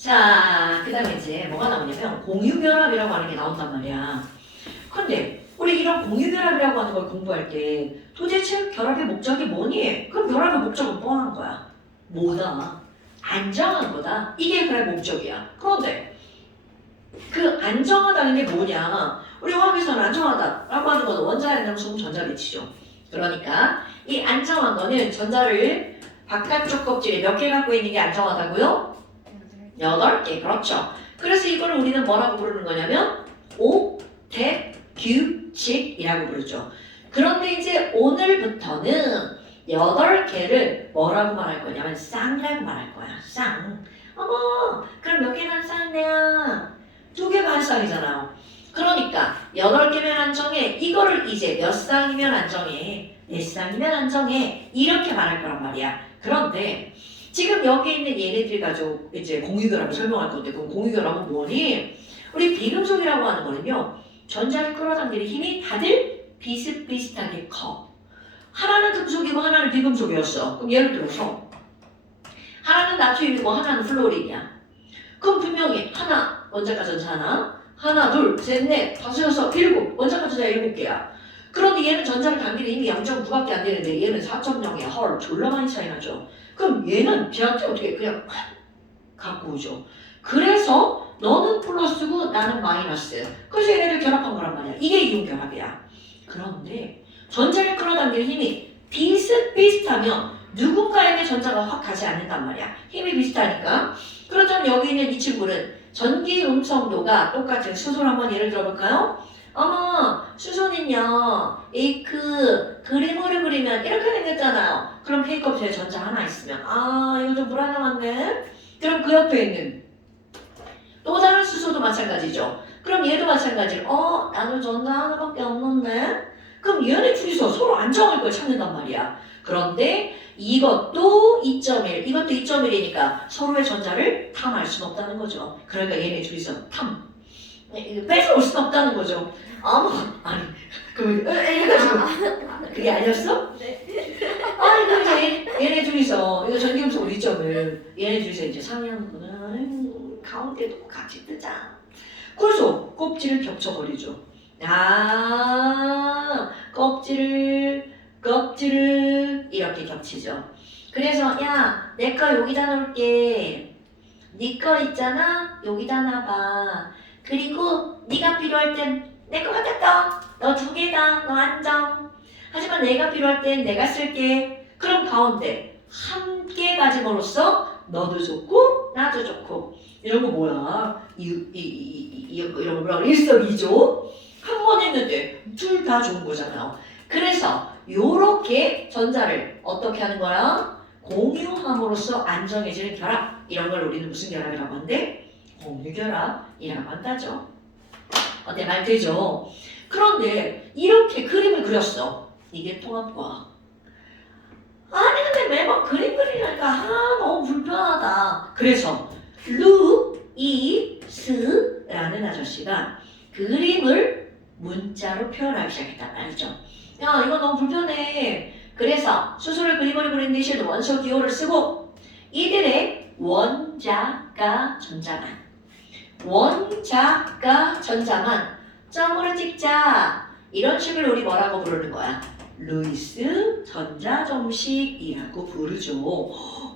자, 그 다음에 이제 뭐가 나오냐면 공유결합이라고 하는 게 나온단 말이야. 근데 우리 이런 공유결합이라고 하는 걸 공부할 때 도대체 결합의 목적이 뭐니? 그럼 결합의 목적은 뻔한 거야. 뭐다? 안정한 거다. 이게 결합의 목적이야. 그런데 그 안정하다는 게 뭐냐? 우리 화학에서는 안정하다라고 하는 거는 원자 연장성 전자 배치죠. 그러니까 이 안정한 거는 전자를 바깥쪽 껍질에 몇 개 갖고 있는 게 안정하다고요? 여덟 개 그렇죠. 그래서 이걸 우리는 뭐라고 부르는 거냐면 오택규칙이라고 부르죠. 그런데 이제 오늘부터는 여덟 개를 뭐라고 말할 거냐면 쌍이라고 말할 거야. 쌍. 어머, 그럼 몇 개만 쌍이야? 두 개가 한 쌍이잖아요. 그러니까 여덟 개면 안정해. 이거를 이제 몇 쌍이면 안정해. 네 쌍이면 안정해. 이렇게 말할 거란 말이야. 그런데 지금 여기 있는 얘네들 가지고 이제 공유결합을 설명할 건데 그럼 공유결합은 뭐니? 우리 비금속이라고 하는 거는요. 전자를 끌어당기는 힘이 다들 비슷비슷하게 커. 하나는 금속이고 하나는 비금속이었어. 그럼 예를 들어서 하나는 나트륨이고 하나는 플로린이야. 그럼 분명히 하나 원자가 전자 하나, 하나, 둘, 셋, 넷, 다섯, 여섯, 일곱 원자가 전자 일곱 개야. 그런데 얘는 전자를 당기는 힘이 0.9밖에 안 되는데 얘는 4.0이야. 헐, 졸라 많이 차이 나죠. 그럼 얘는 걔한테 어떻게 그냥 갖고 오죠. 그래서 너는 플러스고 나는 마이너스. 그래서 얘네를 결합한 거란 말이야. 이게 이온 결합이야. 그런데 전자를 끌어당길 힘이 비슷비슷하면 누군가에게 전자가 확 가지 않는단 말이야. 힘이 비슷하니까. 그렇다면 여기 있는 이 친구는 전기 음성도가 똑같은 수소 한번 예를 들어볼까요? 어머, 수소는요, 이그 그림으로 그리면 이렇게 생겼잖아요. 그럼 K컵에 전자 하나 있으면, 아, 이거 좀 불안정한데? 그럼 그 옆에 있는 또 다른 수소도 마찬가지죠. 그럼 얘도 마찬가지로, 어, 나는 전자 하나밖에 없는데? 그럼 얘네 둘이서 서로 안정할 걸 찾는단 말이야. 그런데 이것도 2.1, 이것도 2.1이니까 서로의 전자를 탐할 수는 없다는 거죠. 그러니까 얘네 둘이서 탐. 네, 뺏어올 수는 없다는 거죠. 아무, 아니, 그럼 해가지고. 그게 아니었어? 아니, 그러니까 얘, 얘네 둘이서, 이거 전기음성 2.1, 얘네 둘이서 이제 상의하는구나. 가운데도 같이 뜨자. 그래서 껍질을 겹쳐버리죠. 아, 껍질을, 껍질을 이렇게 겹치죠. 그래서, 야, 내 거 여기다 놓을게. 네 거 있잖아? 여기다 놔봐. 그리고 네가 필요할 땐 내거 갖다 너 두 개다. 너 안정. 하지만 내가 필요할 땐 내가 쓸게. 그럼 가운데 함께 가짐으로써 너도 좋고 나도 좋고 이런 거 뭐야? 이, 이, 이, 이, 이, 이런 거 뭐라? 일석이조. 한 번 했는데 둘 다 좋은 거잖아요. 그래서 요렇게 전자를 어떻게 하는 거야? 공유함으로써 안정해지는 결합. 이런 걸 우리는 무슨 결합이라고 하는데? 공유결합이라고 한다죠. 어때? 말 되죠? 그런데 이렇게 그림을 그렸어. 이게 통합과학. 아니 근데 매번 그림 그리니까 아 너무 불편하다. 그래서 루이스라는 아저씨가 그림을 문자로 표현하기 시작했단 말이죠. 야 이거 너무 불편해. 그래서 수소를 그림으로 그린 대신 원소 기호를 쓰고 이들의 원자가 전자만 원자가 전자만 점으로 찍자 이런 식을 우리 뭐라고 부르는 거야? 루이스 전자점식이라고 부르죠.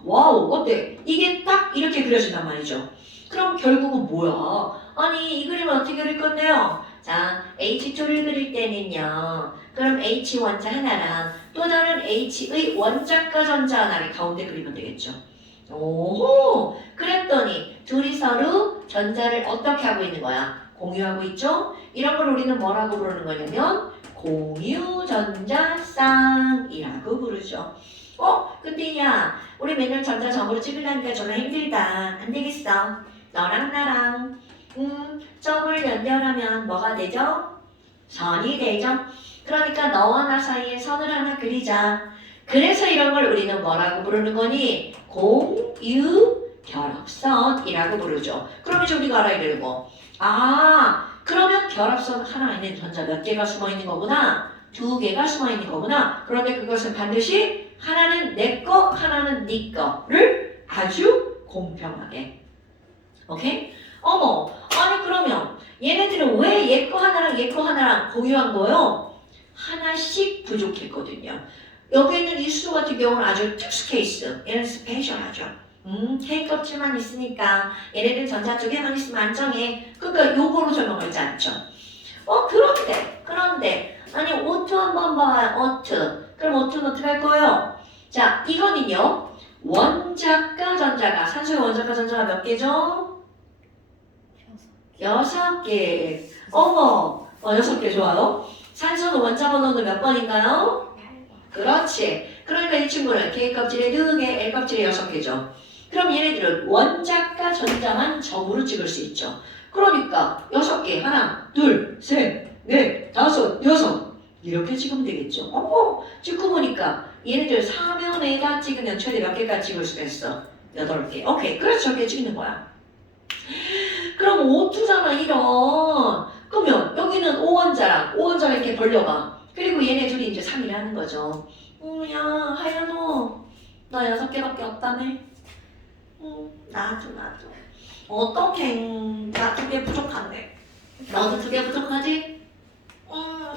와우 어때? 이게 딱 이렇게 그려진단 말이죠. 그럼 결국은 뭐야? 아니 이 그림을 어떻게 그릴 건데요? 자 H2를 그릴 때는요. 그럼 H 원자 하나랑 또 다른 H의 원자가 전자 하나를 가운데 그리면 되겠죠. 오호 그랬더니 둘이 서로 전자를 어떻게 하고 있는 거야? 공유하고 있죠? 이런 걸 우리는 뭐라고 부르는 거냐면 공유전자쌍이라고 부르죠. 어? 근데 야 우리 맨날 전자 점으로 찍으려니까 정말 힘들다. 안 되겠어. 너랑 나랑 음 점을 연결하면 뭐가 되죠? 선이 되죠. 그러니까 너와 나 사이에 선을 하나 그리자. 그래서 이런 걸 우리는 뭐라고 부르는 거니? 공유 결합선이라고 부르죠. 이제 우리가 알아야 거. 아, 그러면 결합선 하나 있는 전자 몇 개가 숨어 있는 거구나. 두 개가 숨어 있는 거구나. 그런데 그것은 반드시 하나는 내 거, 하나는 네 거를 아주 공평하게 오케이? 어머, 아니 그러면 얘네들은 왜 얘 거 하나랑 얘 거 하나랑 공유한 거요? 하나씩 부족했거든요. 여기 있는 이수 같은 경우는 아주 특수 케이스, 얘는 스페셜하죠. 음, K 껍질만 있으니까 얘네들 전자 두 개만 있으면 안정해. 그러니까 요거로 설명하지 않죠. 어, 그런데, 그런데, 아니, 오트 한번 봐요, 오트. 그럼 오트는 어떻게 할 거예요? 자, 이거는요, 원자과 전자가, 산소의 원자과 전자가 몇 개죠? 여섯 개. 어머, 어, 여섯 개 좋아요. 산소는 원자 번호는 몇 번인가요? 그렇지. 그러니까 이 친구는 K 껍질에 두 개, L 껍질에 여섯 개죠. 그럼 얘네들은 원자과 전자만 점으로 찍을 수 있죠. 그러니까 여섯 개 하나, 둘, 셋, 넷, 다섯, 여섯 이렇게 찍으면 되겠죠. 어머, 찍고 보니까 얘네들 사면에다 찍으면 최대 몇 개까지 찍을 수가 있어? 여덟 개. 오케이, 그래서 저렇게 찍는 거야. 그럼 오투잖아 이런. 그러면 여기는 오원자랑 오원자가 이렇게 벌려봐. 그리고 얘네 둘이 이제 3일 하는 거죠. 음, 야, 하연호, 너 여섯 개밖에 없다며? 음, 나도 나도. 어떡해, 나두 개 부족한데. 너도 두 개 부족하지? 음,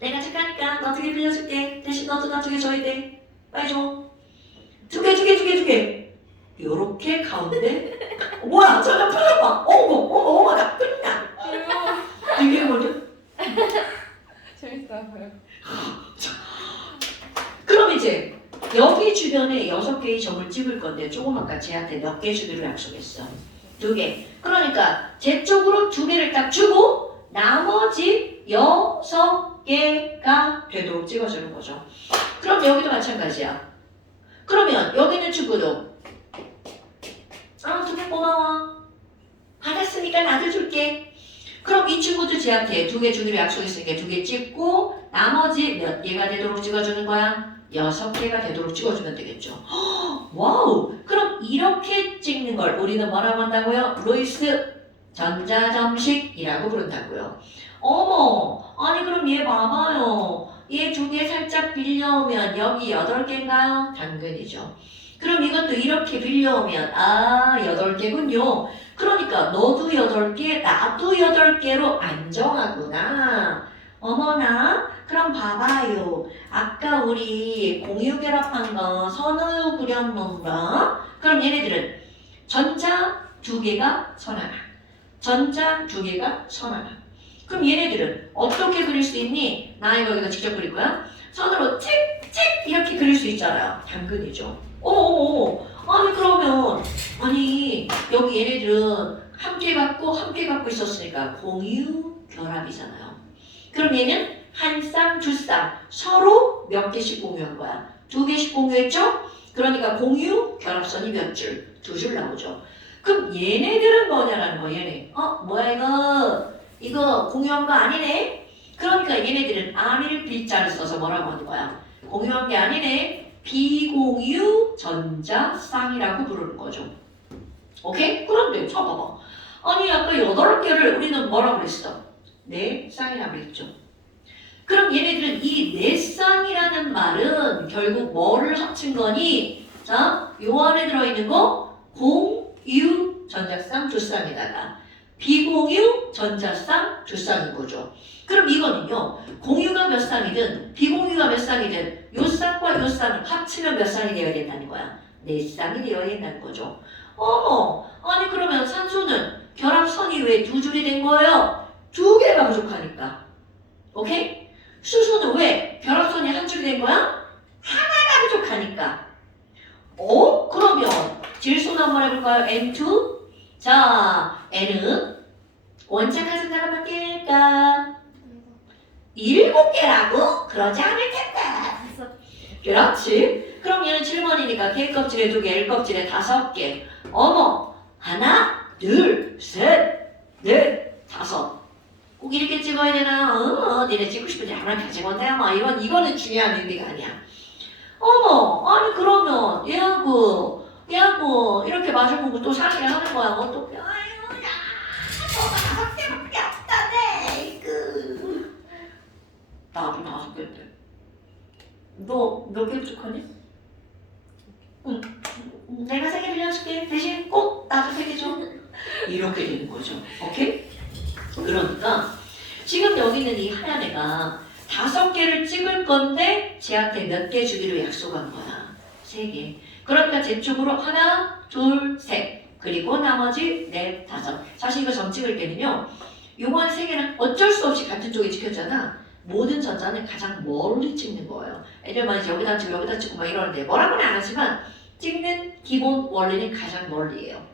내가 착하니까 너 두 개 빌려줄게. 대신 너도 나 두 개 줘야 돼. 빨리 줘. 두 개, 두 개, 두 개, 두 개. 요렇게 가운데. 뭐야, 저녁 풀어봐. 어머, 어머, 어머, 나 풀냐. 이게 뭐냐? 재밌어요. 이제 여기 주변에 여섯 개의 점을 찍을 건데 조금 아까 쟤한테 몇 개 주기로 약속했어? 두 개. 그러니까 제 쪽으로 두 개를 딱 주고 나머지 여섯 개가 되도록 찍어주는 거죠. 그럼 여기도 마찬가지야. 그러면 여기 있는 친구도 아, 두 개 고마워. 받았으니까 나도 줄게. 그럼 이 친구도 쟤한테 두 개 주기로 약속했으니까 두 개 찍고 나머지 몇 개가 되도록 찍어주는 거야? 여섯 개가 되도록 찍어주면 되겠죠. 헉, 와우! 그럼 이렇게 찍는 걸 우리는 뭐라고 한다고요? 로이스 전자점식이라고 부른다고요. 어머! 아니 그럼 얘 봐봐요. 얘 두 개 살짝 빌려오면 여기 여덟 개인가요? 당근이죠. 그럼 이것도 이렇게 빌려오면 아 여덟 개군요. 그러니까 너도 여덟 개, 나도 여덟 개로 안정하구나. 어머나, 그럼 봐봐요. 아까 우리 공유 결합한 거 선호유 그렸는가? 그럼 얘네들은 전자 두 개가 선 하나, 전자 두 개가 선 하나. 그럼 얘네들은 어떻게 그릴 수 있니? 나 이거 이거 직접 그릴 거야. 선으로 칙칙 이렇게 그릴 수 있잖아요. 당근이죠. 어머어머. 아니 그러면 아니 여기 얘네들은 함께 갖고 함께 갖고 있었으니까 공유 결합이잖아요. 그럼 얘는 한 쌍, 두 쌍 서로 몇 개씩 공유한 거야? 두 개씩 공유했죠? 그러니까 공유 결합선이 몇 줄? 두 줄 나오죠. 그럼 얘네들은 뭐냐라는 거 얘네. 어 뭐야 이거 이거 공유한 거 아니네? 그러니까 얘네들은 아닐 B자를 써서 뭐라고 하는 거야? 공유한 게 아니네. 비공유 전자쌍이라고 부르는 거죠. 오케이? 그런데 쳐봐봐. 아니 아까 여덟 개를 우리는 뭐라고 그랬어? 네 쌍이라고 그랬죠. 그럼 얘네들은 이네 쌍이라는 말은 결국 뭐를 합친 거니? 자, 요 안에 들어있는 거 공유 전자쌍 두 쌍에다가 비공유 전자쌍 두 쌍인 거죠. 그럼 이거는요. 공유가 몇 쌍이든 비공유가 몇 쌍이든 요 쌍과 요 쌍을 합치면 몇 쌍이 되어야 된다는 거야. 네 쌍이 되어야 된다는 거죠. 어머, 아니 그러면 산소는 결합선이 왜 두 줄이 된 거예요? 두 개가 부족하니까. 오케이? 수소는 왜 결합선이 한 줄이 된 거야? 하나가 부족하니까. 어? 그러면 질소는 한번 해볼까요? N2. 자, N은 원자가 전자가 몇 개일까? 일곱 개라고? 그러지 않을 텐데. 그렇지. 그럼 얘는 7번이니까 K 껍질에 두 개, L 껍질에 다섯 개. 어머, 하나, 둘, 셋, 넷, 다섯. 꼭 이렇게 찍어야 되나? 어, 니네 찍고 싶은지 하나 찍었네. 뭐 이건 이거는 중요한 의미가 아니야. 어머, 아니 그러면 얘하고 얘하고 이렇게 마주보고 또 상의를 하는 거야. 어떡해? 아유, 야, 너가 다섯 개밖에 없다네. 그. 나도 다섯 개인데. 너 몇 개 부족하니? 응. 내가 세 개 빌려줄게. 대신 꼭 나도 세 개 줘. 이렇게 되는 거죠. 오케이? 그러니까 지금 여기 있는 이 하얀 애가 다섯 개를 찍을 건데 쟤한테 몇 개 주기로 약속한 거야. 세 개. 그러니까 제 쪽으로 하나, 둘, 셋. 그리고 나머지 넷, 다섯. 사실 이거 점 찍을 때는요. 요번 세 개는 어쩔 수 없이 같은 쪽에 찍혔잖아. 모든 전자는 가장 멀리 찍는 거예요. 애들만 이제 여기다 찍고 여기다 찍고 막 이러는데 뭐라고는 안 하지만 찍는 기본 원리는 가장 멀리예요.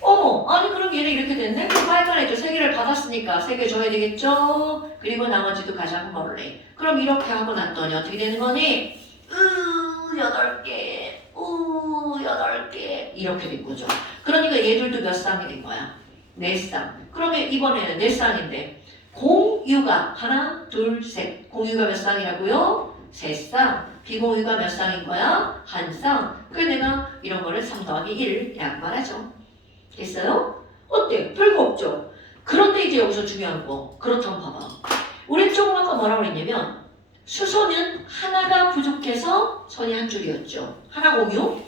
어머, 아니 그럼 얘는 이렇게 됐네? 그럼 애죠. 세 개를 받았으니까 세 개 줘야 되겠죠? 그리고 나머지도 가장 멀리. 그럼 이렇게 하고 났더니 어떻게 되는 거니? 으, 여덟 개, 우, 여덟 개. 이렇게 된 거죠. 그러니까 얘들도 몇 쌍이 된 거야? 네 쌍. 그러면 이번에는 네 쌍인데 공유가 하나, 둘, 셋. 공유가 몇 쌍이라고요? 세 쌍. 비공유가 몇 쌍인 거야? 한 쌍. 그래서 내가 이런 거를 3 더하기 1 양말하죠. 됐어요? 어때? 별거 없죠? 그런데 이제 여기서 중요한 거. 그렇다면 봐봐. 우리 조금 아까 뭐라고 그랬냐면 수소는 하나가 부족해서 선이 한 줄이었죠. 하나 공유.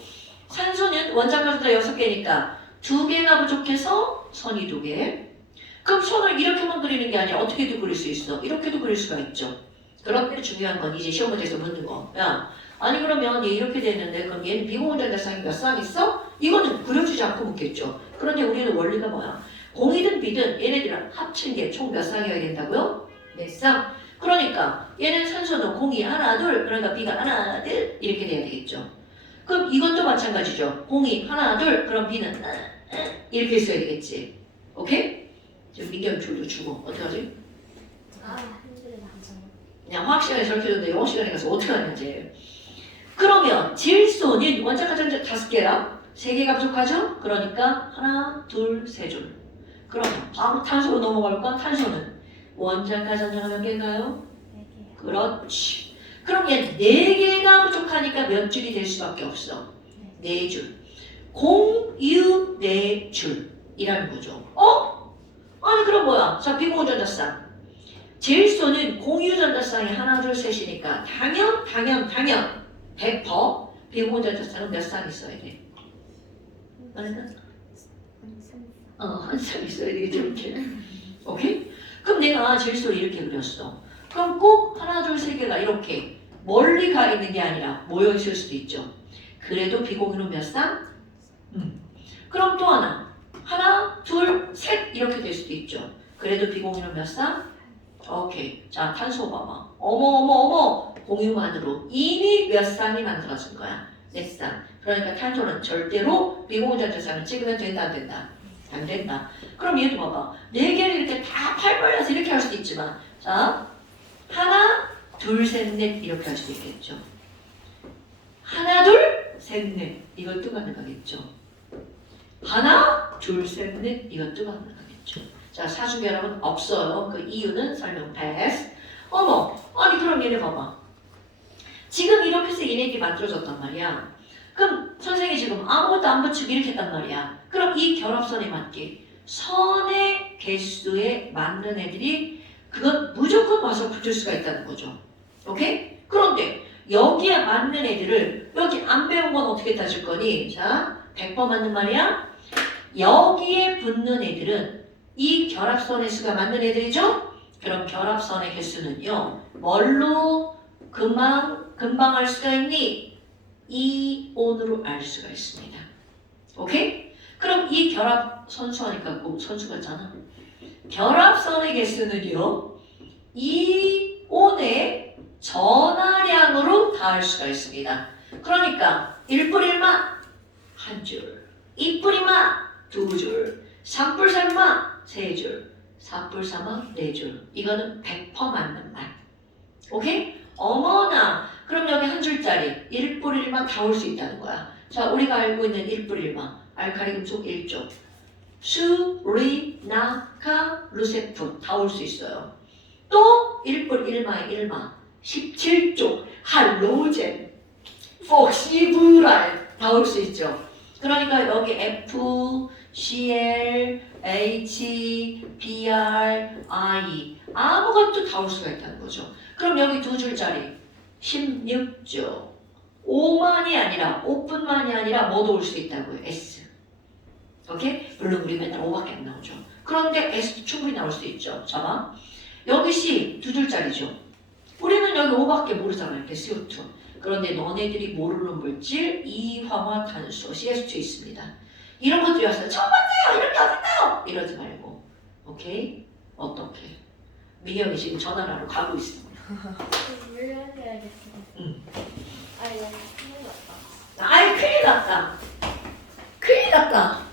산소는 원자 가수가 여섯 개니까 두 개가 부족해서 선이 두 개. 그럼 선을 이렇게만 그리는 게 아니라 어떻게도 그릴 수 있어. 이렇게도 그릴 수가 있죠. 그런데 중요한 건 이제 시험 문제에서 묻는 거. 야, 아니 그러면 얘 이렇게 됐는데 그럼 얘는 비공유전자 쌍이 몇쌍 있어? 이거는 그려주지 않고 묻겠죠. 그런데 우리는 원리가 뭐야? 공이든 비든 얘네들은 합친 게 총 몇 쌍이어야 된다고요? 네 쌍. 그러니까 얘는 산소는 공이 하나 둘 그러니까 비가 하나 둘 이렇게 돼야 되겠죠. 그럼 이것도 마찬가지죠. 공이 하나 둘 그럼 비는 하나, 하나, 이렇게 써야 되겠지. 오케이? 지금 민경 줄도 주고 어떡하지? 아 완전. 그냥 화학 시간에 저렇게 줬는데 영어 시간에 가서 어떻게 하는지. 그러면 질소는 원자 가 전자 다섯 개랑 세 개가 부족하죠? 그러니까 하나, 둘, 세 줄. 그럼 바로 탄소로 넘어갈까? 탄소는 원자 가 전자가 몇 개인가요? 네 개. 그렇지. 그럼 얘 네 개가 부족하니까 몇 줄이 될 수밖에 없어. 네. 네 줄. 공유 네 줄이라는 거죠. 어? 아니 그럼 뭐야? 자 비공유 전자쌍. 질소는 공유 전자쌍이 하나 둘 셋이니까 당연 당연 당연 100% 비공유 전자쌍은 몇 쌍 있어야 돼? 완전. 어, 한쌍 있어야 되겠죠, 이렇게. 오케이? 그럼 내가 질소를 이렇게 그렸어. 그럼 꼭 하나, 둘, 세 개가 이렇게 멀리 가 있는 게 아니라 모여 있을 수도 있죠. 그래도 비공유는 몇 쌍? 음. 그럼 또 하나. 하나, 둘, 셋 이렇게 될 수도 있죠. 그래도 비공유는 몇 쌍? 오케이. 자, 탄소 봐봐. 어머, 어머, 어머. 공유만으로 이미 몇 쌍이 만들어진 거야. 네 쌍. 그러니까 탄소는 절대로 비공유전자쌍을 찍으면 된다, 안 된다? 안 된다. 그럼 얘도 봐봐. 네 개를 이렇게 다 팔벌려서 이렇게 할 수도 있지만, 자, 하나, 둘, 셋, 넷 이렇게 할 수도 있겠죠. 하나, 둘, 셋, 넷 이것도 가능하겠죠. 하나, 둘, 셋, 넷 이것도 가능하겠죠. 자, 사수결합은 없어요. 그 이유는 설명 패스. 어머, 아니 그럼 얘네 봐봐. 지금 이렇게 해서 얘네들이 만들어졌단 말이야. 그럼 선생이 지금 아무것도 안 붙이고 이렇게 했단 말이야. 그럼 이 결합선에 맞게 선의 개수에 맞는 애들이 그건 무조건 와서 붙을 수가 있다는 거죠. 오케이? 그런데 여기에 맞는 애들을 여기 안 배운 건 어떻게 따질 거니? 자, 100번 맞는 말이야. 여기에 붙는 애들은 이 결합선의 수가 맞는 애들이죠? 그럼 결합선의 개수는요. 뭘로 금방 금방 알 수가 있니? 이온으로 알 수가 있습니다. 오케이? 그럼 이 결합 선수 하니까 꼭 선수 같잖아. 결합선의 개수는요. 이온의 전하량으로 다할 수가 있습니다. 그러니까 1뿌리마 한 줄, 2뿌리마 두 줄, 3뿔3마 세 줄, 4뿔3마 네 줄. 이거는 100% 맞는 말. 오케이? 어머나 그럼 여기 한 줄짜리 1뿌 1마 다 올 수 있다는 거야. 자, 우리가 알고 있는 1뿌 1마 알카리 금속 1조 수, 리, 나, 카, 루세프 다 올 수 있어요. 또 1뿌 1마의 1마 17조 할로젠, 폭시브랄 다 올 수 있죠. 그러니까 여기 F, Cl, H, Br, I 아무것도 다 올 수가 있다는 거죠. 그럼 여기 두 줄짜리 16조 5만이 아니라 5뿐만이 아니라 뭐도 올 수 있다고요. S 오케이? 물론 우리 맨날 5밖에 안 나오죠. 그런데 S도 충분히 나올 수 있죠. 잠깐. 여기 C 두 줄짜리죠. 우리는 여기 5밖에 모르잖아요. 이렇게 CO2. 그런데 너네들이 모르는 물질 이황화탄소 CH2 있습니다. 이런 것도 였어요. 처음 봤어요. 이런 게 어딨나요? 이러지 말고. 오케이? 어떻게? 민영이 지금 전화를 하러 가고 있어. 물려야겠어. 응. 아 이거 큰일 났다. 아이 큰일 났다. 큰일 났다.